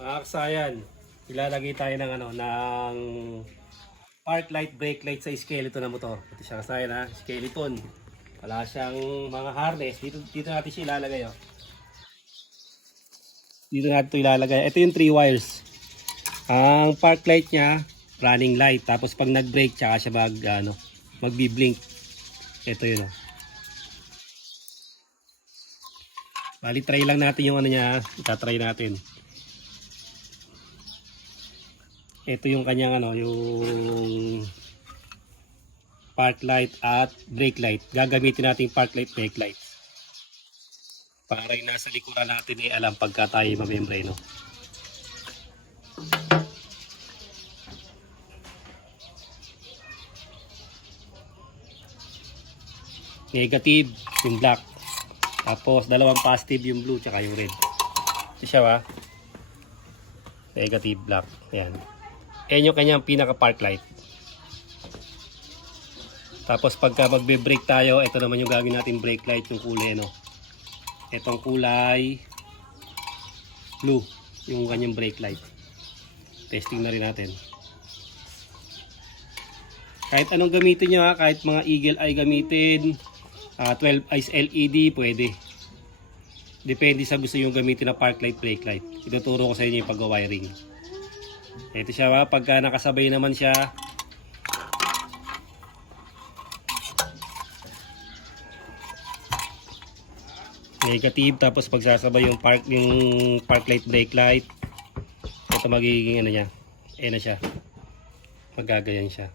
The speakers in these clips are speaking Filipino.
Mga kasayan, ilalagay tayo ng ng park light, brake light sa skeleton na motor. Ito siya kasayan ha, skeleton. Wala siyang mga harness. Dito natin siya ilalagay oh. Dito natin ito ilalagay. Ito yung 3 wires. Ang park light niya, running light. Tapos pag nag-brake, tsaka siya magbi-blink. Ito yun oh. Bali, try lang natin yung niya. Itatry natin. Ito yung kanyang yung park light at brake light. Gagamitin natin yung park light, brake light. Para yung nasa likuran natin alam pagka tayo mamembre, no? Negative yung black. Tapos dalawang positive yung blue tsaka yung red. Ito siya ba? Negative black. Ayan. Ayan yung kanyang pinaka park light. Tapos pagka magbe-brake tayo, ito naman yung gagawin natin brake light, yung kulay no. Itong kulay blue, yung kanyang brake light. Testing na rin natin. Kahit anong gamitin nyo ha, kahit mga eagle eye gamitin, 12 eyes LED pwede. Depende sa gusto yung gamitin na park light, brake light. Ituturo ko sa inyo yung pag-wiring. Ito siya ha, pagka nakasabay naman siya, negative, tapos pagsasabay yung park light, brake light, ito magiging niya, na siya, magagayan siya.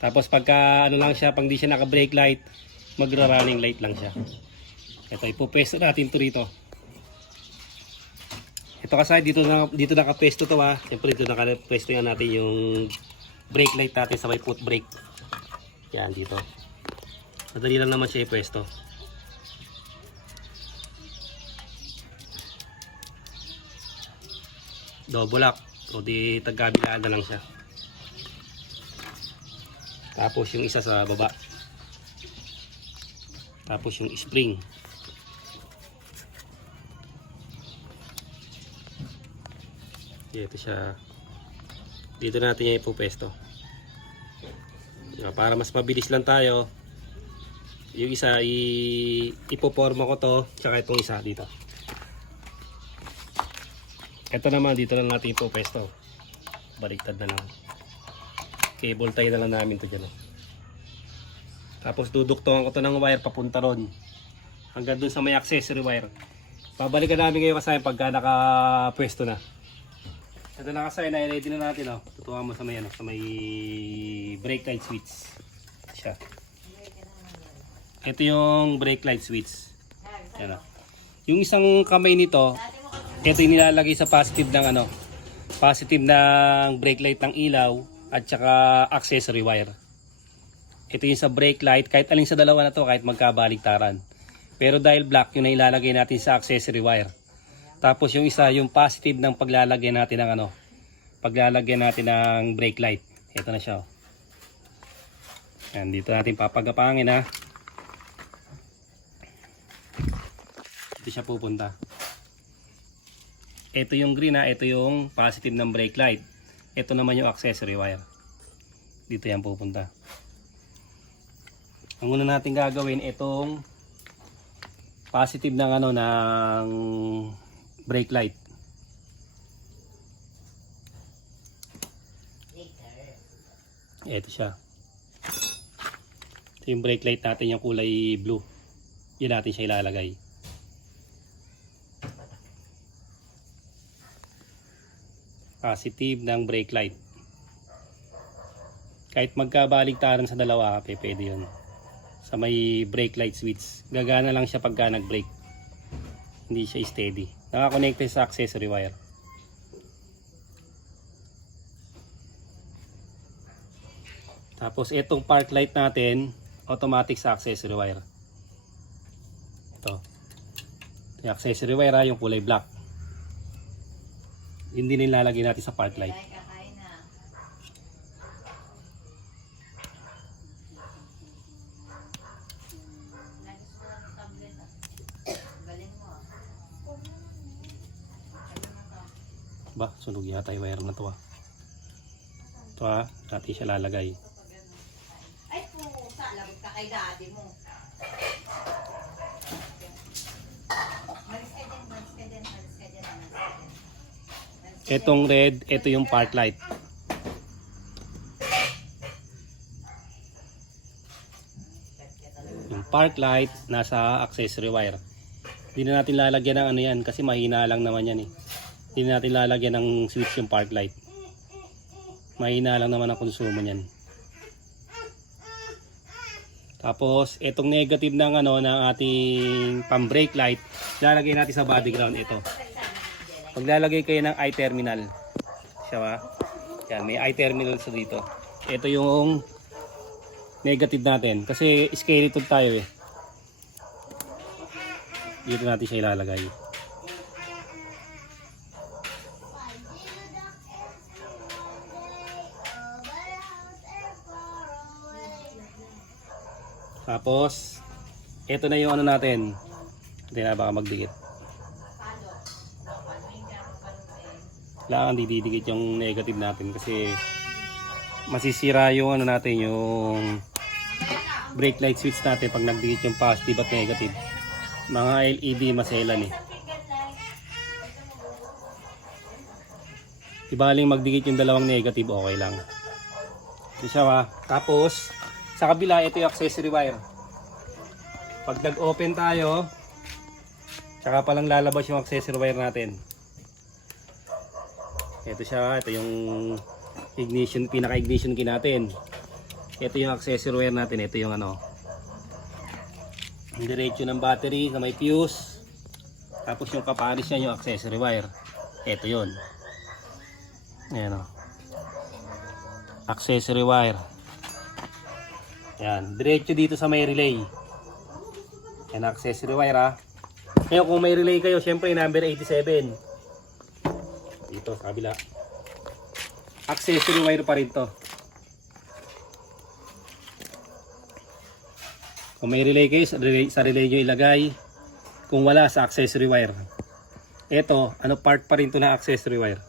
Tapos pagka lang siya, pag di siya naka brake light, magra-running light lang siya. Ito ipupesto natin to rito. Ito kasi dito nakapesto to ha. Siyempre dito nakapesto nga natin yung brake light natin sa may foot brake. Yan dito. Madali lang naman siya ipesto. Double lock. O di tagkabilaan na lang siya. Tapos yung isa sa baba. Tapos yung spring. Ito siya. Dito natin yung ipupesto. Para mas mabilis lang tayo. Yung isa ipoporma ko to. Tsaka itong isa dito. Ito naman dito lang natin ipupesto. Baliktad na lang. Cable tie na lang namin to dyan. Tapos duduktungan ko to ng wire papunta ron. Hanggang dun sa may accessory wire. Babalikan namin ngayon kasi pagka nakapwesto na. Ito na kasi na-ready na natin. Tutuwa mo sa may, sa may brake light switch. Siya. Ito yung brake light switch. Yan, yung isang kamay nito, ito yung nilalagay sa positive ng positive ng brake light ng ilaw at saka accessory wire. Ito yung sa brake light, kahit alin sa dalawa na to, kahit magkabaligtaran. Pero dahil black, yun na ilalagay natin sa accessory wire. Tapos yung isa, yung positive ng paglalagay natin ng paglalagyan natin ng brake light. Ito na siya. Yan, dito natin papagapangin ha. Ito siya pupunta. Ito yung green ha, ito yung positive ng brake light. Ito naman yung accessory wire. Dito yan pupunta. Ang una natin gagawin, itong positive ng ng brake light. Ito siya. Ito yung brake light natin, yung kulay blue. Yan natin siya ilalagay. Positive ng brake light. Kahit magkabaligtaran sa dalawa, pwede yun. Sa may brake light switch. Gagana lang siya pagka nag-brake. Hindi siya steady. Nakakonekte sa accessory wire. Tapos itong park light natin, automatic sa accessory wire. Ito. Yung accessory wire yung kulay black. Hindi nilalagay natin sa park light. Ba, sunog yata yung wire na to ah. Ito ah, dati siya lalagay. Ay pusa, lagot ka kay daddy mo. Malis ka dyan, malis ka dyan, malis ka dyan, malis ka dyan. Itong red, ito yung park light. Yung park light, nasa accessory wire. Hindi na natin lalagyan ng ano yan kasi mahina lang naman yan eh. Hindi na natin lalagyan ng switch yung park light. Mahina lang naman ang konsumo niyan. Tapos itong negative ng ano ng ating pang brake light, lalagay natin sa body ground ito. Paglalagay kayo ng eye terminal. Siya ba? Yan, may eye terminal sa dito. Ito yung negative natin kasi skeleton tayo eh. Dito natin siya ilalagay. Tapos ito na yung ano natin. Hindi na baka magdikit. Kailangan didikit yung negative natin kasi masisira yung ano natin, yung brake light switch natin pag nagdikit yung positive at negative. Mga LED maselan eh. Ibaling magdikit yung dalawang negative, okay lang. Ito siya ha. Tapos sa kabila, ito yung accessory wire. Pag nag-open tayo, tsaka palang lalabas yung accessory wire natin. Ito siya, ito yung ignition, pinaka-ignition key natin. Ito yung accessory wire natin, ito yung ano, yung diretso ng battery na may fuse. Tapos yung kaparis niya yung accessory wire. Ito yun. Ayan o. Accessory wire. Yan, diretso dito sa may relay. Yan, accessory wire ha. Ngayon kung may relay kayo, syempre number 87. Dito sa kabila. Accessory wire pa rin to. Kung may relay kayo, sa relay nyo ilagay. Kung wala, sa accessory wire. Ito, ano, part pa rin to na accessory wire.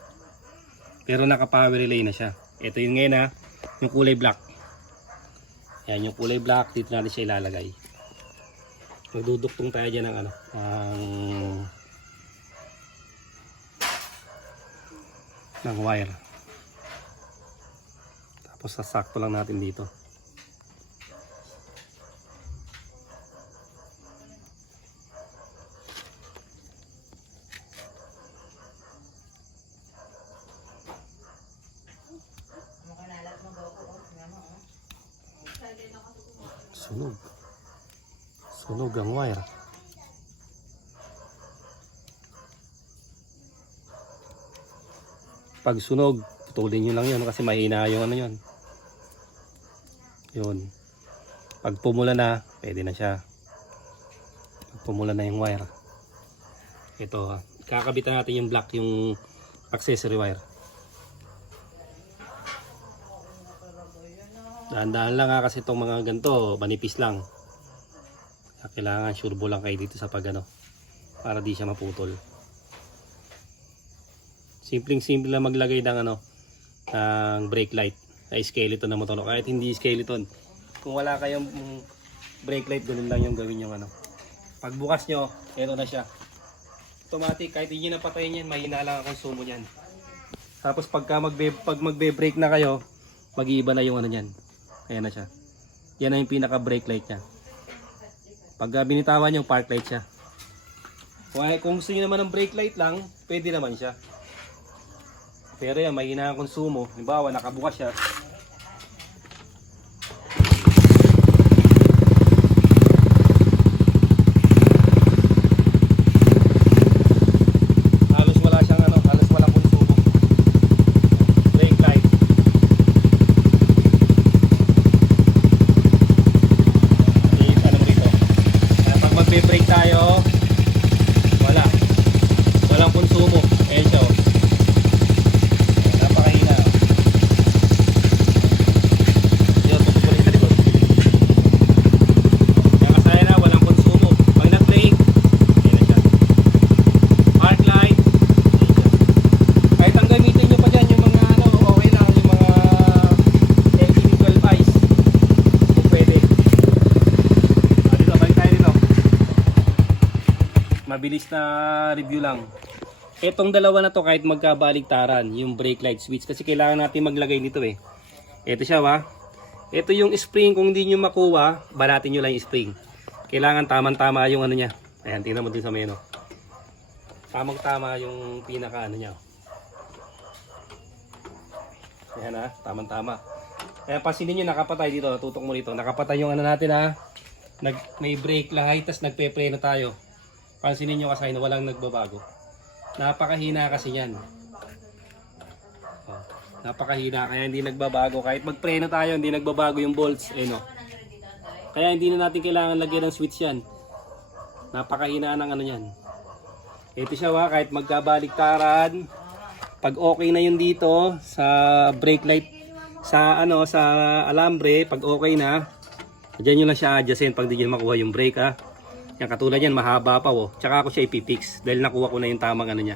Pero naka-power relay na siya. Ito yung ngayon ha, yung kulay black. Yan yung kulay black, dito natin siya ilalagay. Magduduktong tayo dyan ng ano, ng wire. Tapos sasakto lang natin dito. Sunog. Sunog ang wire. Pag sunog, putulin nyo lang yun kasi mahina yung ano yun. Yun. Pag pumula na, pwede na siya. Pag pumula na yung wire. Ito, kakabitan natin yung black, yung accessory wire. Dahan-dahan lang ha, kasi itong mga ganito manipis lang. Kailangan surbo lang kayo dito sa pag ano, para di siya maputol. Simpleng-simple lang maglagay ng ano, ng brake light ay skeleton na motor. Kahit hindi skeleton, kung wala kayong brake light, ganun lang yung gawin yung ano. Pagbukas nyo, ito na siya. Automatic, kahit hindi napatayin yan, mahina lang ang konsumo niyan. Tapos pag magbe-brake na kayo, mag-iiba na yung ano niyan. Ayan na siya. Yan na yung pinaka brake light niya. Pag binitawan yung park light siya. Kung gusto nyo naman ng brake light lang, pwede naman siya. Pero yan, mahina ang konsumo. Halimbawa, nakabukas siya. Halos wala siyang ano, halos walang konsumo. Brake light. Pag magbe-brake tayo, walang konsumo. Ayan siya oh. Napakahina. Mabilis na review lang. Etong dalawa na to kahit magkabaligtaran, yung brake light switch. Kasi kailangan natin maglagay nito eh. Ito siya ba? Ito yung spring, kung hindi nyo makuha, banatin nyo lang yung spring. Kailangan tamang-tama yung ano niya. Ayan, tingnan mo dun sa meno. Tamang-tama yung pinaka ano niya. Ayan ha, tamang-tama. Kaya pansinin nyo, nakapatay dito, tutok mo dito. Nakapatay yung ano natin ha. May brake light, tas nagpe-preno tayo. Pansinin nyo kasi na walang nagbabago. Napakahina kasi yan. Oh, napakahina, kaya hindi nagbabago. Kahit magpreno tayo, hindi nagbabago yung bolts. Eh, no? Kaya hindi na natin kailangan lagyan ng switch yan. Napakahina ng ano yan. Ito siya wa, kahit magkabaliktaran. Pag okay na yun dito sa brake light, sa ano, sa alambre, pag okay na, diyan nyo lang siya adjacent pag di nyo makuha yung brake ha. Yan, katulad yan, mahaba pa oh. Tsaka ako siya ipipix dahil nakuha ko na yung tamang ano niya,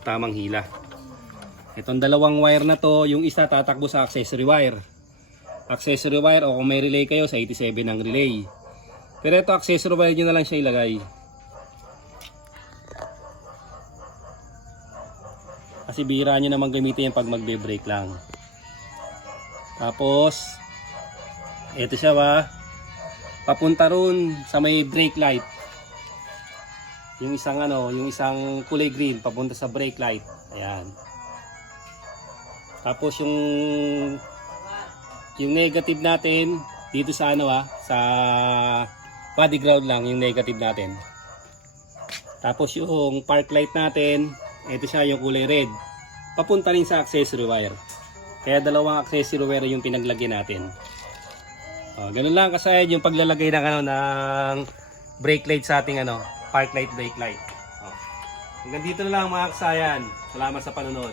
tamang hila. Itong dalawang wire na to, yung isa tatakbo sa accessory wire. Accessory wire o kung may relay kayo sa 87 ang relay. Pero ito accessory wire nyo na lang siya ilagay. Kasi bihira nyo naman gamitin yan pag magbe-brake lang. Tapos, ito siya ba? Papunta ron sa may brake light. Yung isang ano, yung isang kulay green papunta sa brake light. Ayan. Tapos yung negative natin dito sa ano sa body ground lang yung negative natin. Tapos yung park light natin, ito siya yung kulay red. Papunta rin sa accessory wire. Kaya dalawang accessory wire yung pinaglagyan natin. Ganun lang kasayad yung paglalagay ng ano ng brake light sa ating ano, park light, brake light. Hanggang dito na lang mga kasayan. Salamat sa panonood.